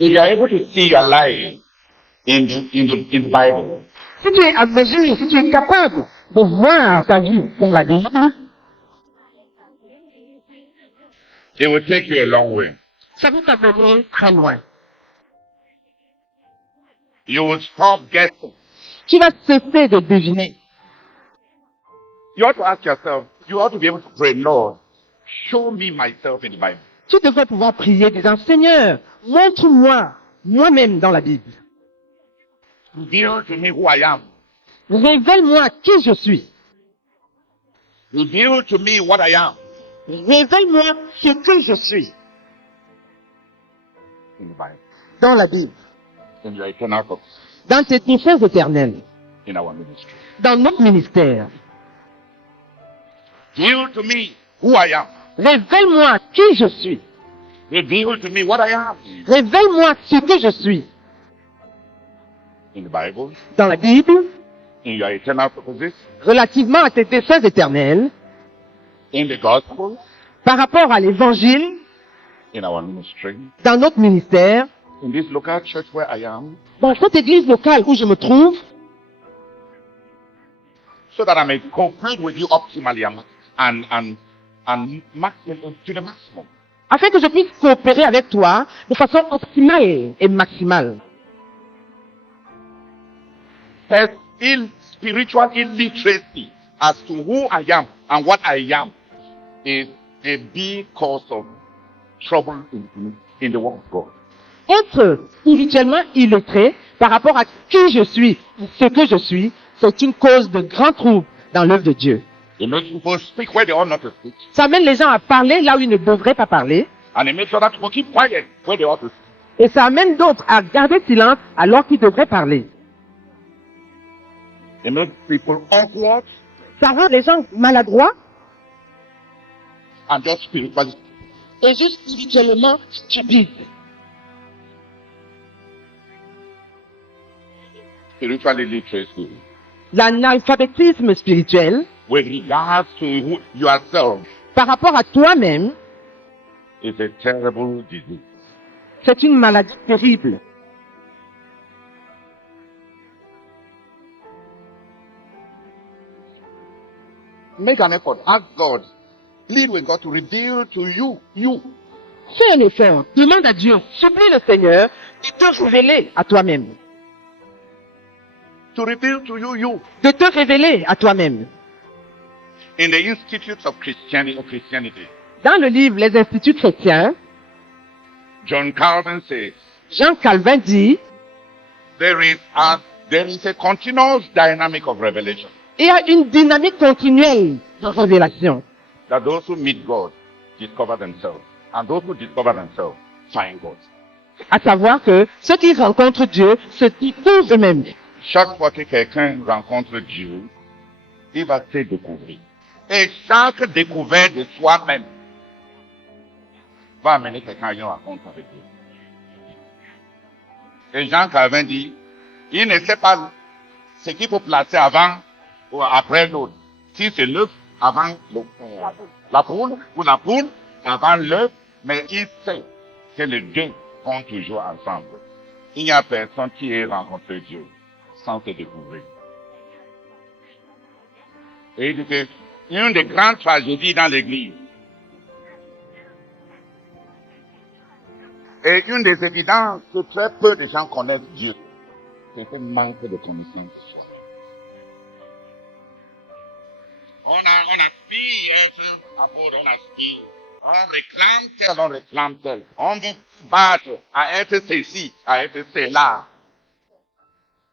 If you are able to see your life in the Bible, Si tu es à mesure, si tu es capable de voir ta vie dans la Bible, it will take you a long way. ça va t'amener très loin. You will stop guessing. Tu vas cesser de deviner. You ought to ask yourself, you ought to be able to pray, Lord, show me myself in the Bible. Tu devrais pouvoir prier disant, Seigneur, montre-moi moi-même dans la Bible. Reveal to me who I am. Révèle-moi qui je suis. Reveal to me what I am Révèle-moi ce que je suis in the Bible. dans la Bible, In your eternal purpose dans tes desseins éternels, in our ministry. dans notre ministère. Reveal to me who I am. Révèle-moi qui je suis. Reveal to me what I am Révèle-moi ce que je suis in the Bible, dans la Bible, in your eternal purposes, relativement à tes desseins éternels, in the gospel, par rapport à l'évangile, in our ministry, dans notre ministère, in this local church where I am, dans cette église locale où je me trouve, so that I may cooperate with you optimally and maximum, to the maximum. afin que je puisse coopérer avec toi de façon optimale et maximale. There's spiritual illiteracy as to who I am and what I am is a big cause of trouble in the work of God. Être spirituellement illettré par rapport à qui je suis, ce que je suis, c'est une cause de grand trouble dans l'œuvre de Dieu. It makes people speak where they ought not to speak, Ça amène les gens à parler là où ils ne devraient pas parler, and it makes other people keep quiet where they ought to speak. et ça amène d'autres à garder silence alors qu'ils devraient parler. It makes people awkward Ça rend les gens maladroits and just spiritually. et juste spirituellement stupides. Spiritual illiteracy L'analphabétisme spirituel, with regards to yourself par rapport à toi-même, is a terrible disease. c'est une maladie terrible. Make an effort. Ask God. Plead with God to reveal to you. Fais un effort. Demande à Dieu. Supplie le Seigneur de te révéler à toi-même. To reveal to you. De te révéler à toi-même. In the Institutes of Christianity, Dans le livre Les Instituts chrétiens, John Calvin says, Jean Calvin dit, there is a continuous dynamic of revelation. il y a une dynamique continuelle de révélation. That those who meet God discover themselves. And those who discover themselves find God. À savoir que ceux qui rencontrent Dieu se découvrent eux-mêmes. Chaque fois que quelqu'un rencontre Dieu, il va se découvrir. Et chaque découverte de soi-même va amener quelqu'un à une rencontre avec Dieu. Et Jean Calvin dit, il ne sait pas ce qu'il faut placer avant ou après l'autre. Si c'est l'œuf avant la poule ou la poule avant l'œuf, mais il sait que les deux vont toujours ensemble. Il n'y a personne qui ait rencontré Dieu sans se découvrir. Et il dit que une des grandes tragédies dans l'Église et une des évidences que très peu de gens connaissent Dieu, c'est un manque de connaissance de soi. On aspire à être apôtre, on aspire. On réclame tel. On veut battre à être ceci, à être cela.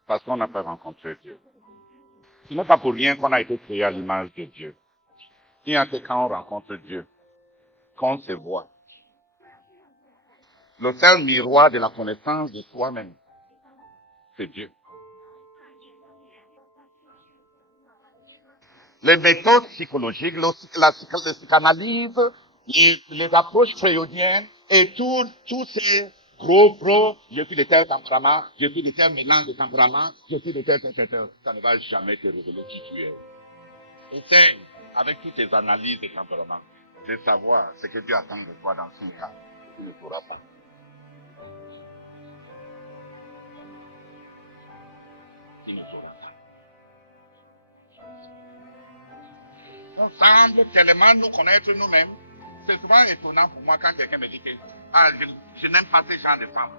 Parce qu'on n'a pas rencontré Dieu. Ce n'est pas pour rien qu'on a été créé à l'image de Dieu. Il n'y a que quand on rencontre Dieu, qu'on se voit. Le seul miroir de la connaissance de soi-même, c'est Dieu. Les méthodes psychologiques, la psychanalyse, les approches freudiennes et tous ces gros pros, je suis de tel tempérament, je suis de tel mélange de tempérament, je suis de tel, ça ne va jamais te révéler qui tu es. Essaye, avec toutes tes analyses de tempérament, de savoir ce que Dieu attend de toi dans son cas. Tu ne pourras pas. On semble tellement nous connaître nous-mêmes. C'est souvent étonnant pour moi quand quelqu'un me dit que je n'aime pas ce genre de femmes.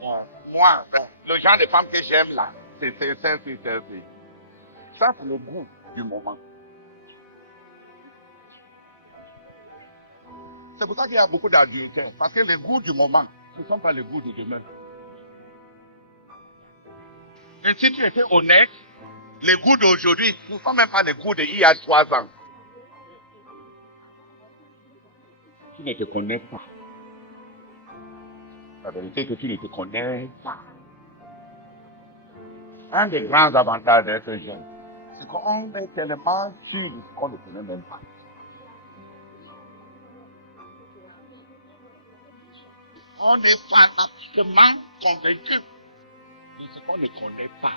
Moi, le genre de femme que j'aime là, c'est. Ça, c'est le goût du moment. C'est pour ça qu'il y a beaucoup d'adultères. Parce que les goûts du moment, ce ne sont pas les goûts de demain. Et si tu étais honnête, les goûts d'aujourd'hui ne sont même pas les goûts d'il y a 3 ans. Tu ne te connais pas. La vérité est que tu ne te connais pas. Un des grands avantages d'être jeune, c'est qu'on est tellement sûr qu'on ne connaît même pas. On est fanatiquement convaincu de ce qu'on ne connaît pas.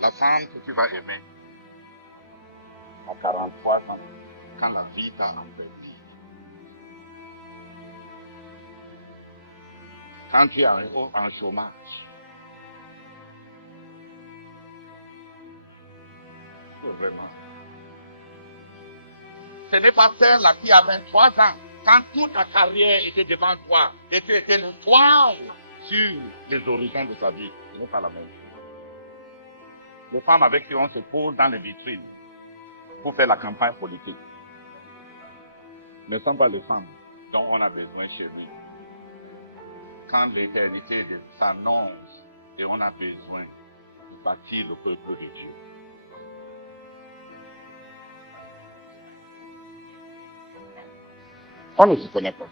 La femme que tu vas aimer à 43 ans, quand la vie t'a envahi. Quand tu es en chômage. Vraiment. Ce n'est pas celle-là qui a 23 ans, quand toute ta carrière était devant toi, et tu étais le toit sur les horizons de sa vie. Ce n'est pas la même chose. Les femmes avec qui on se pose dans les vitrines pour faire la campagne politique ne sont pas les femmes dont on a besoin chez lui. Quand l'éternité s'annonce et on a besoin de bâtir le peuple de Dieu. On ne se connaît pas.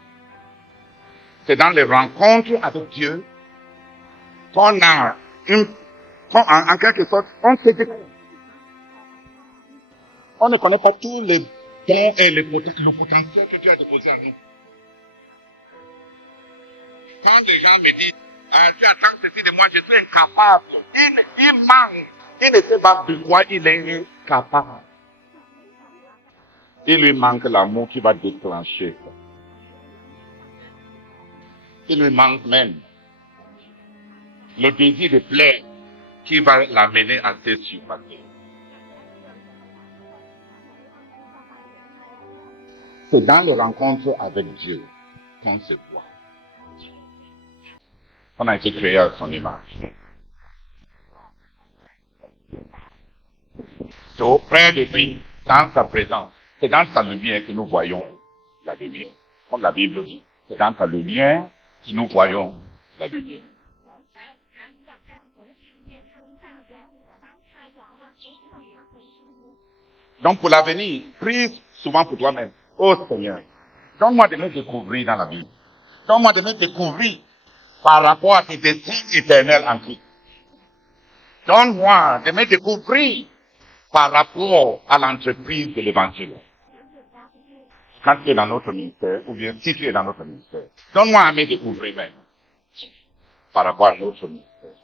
C'est dans les rencontres avec Dieu qu'on a en quelque sorte, on se découvre. On ne connaît pas tous les dons et le potentiel que Dieu a déposé en nous. Quand les gens me disent, tu attends ceci de moi, je suis incapable. Il manque. Il ne sait pas de quoi il est capable. Il lui manque l'amour qui va déclencher. Il lui manque même le désir de plaire qui va l'amener à se surpasser. C'est dans les rencontres avec Dieu qu'on se voit. On a été créé à son image. C'est auprès de lui, dans sa présence. C'est dans sa lumière que nous voyons la lumière. Comme la Bible dit, c'est dans sa lumière que nous voyons la lumière. Donc pour l'avenir, prie souvent pour toi-même. Oh Seigneur, donne-moi de me découvrir dans la Bible. Donne-moi de me découvrir par rapport à tes desseins éternels en Christ. Donne-moi de me découvrir par rapport à l'entreprise de l'évangile. Quand tu es dans notre ministère, ou bien si tu es dans notre ministère, donne-moi à me découvrir même par rapport à notre ministère.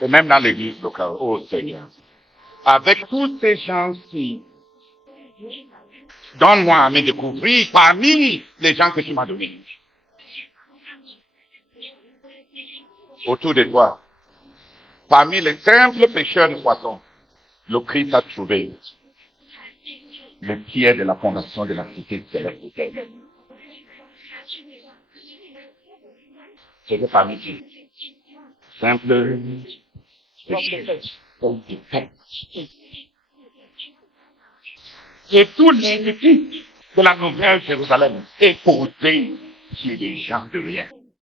Et même dans l'église locale, oh Seigneur, avec tous ces gens-ci, donne-moi à me découvrir parmi les gens que tu m'as donnés. Autour de toi, parmi les simples pêcheurs de poissons, le Christ a trouvé le pierre de la fondation de la cité céleste. C'était parmi eux. Simple pêcheurs. Et tout l'édifice de la Nouvelle Jérusalem est posé sur les gens de rien.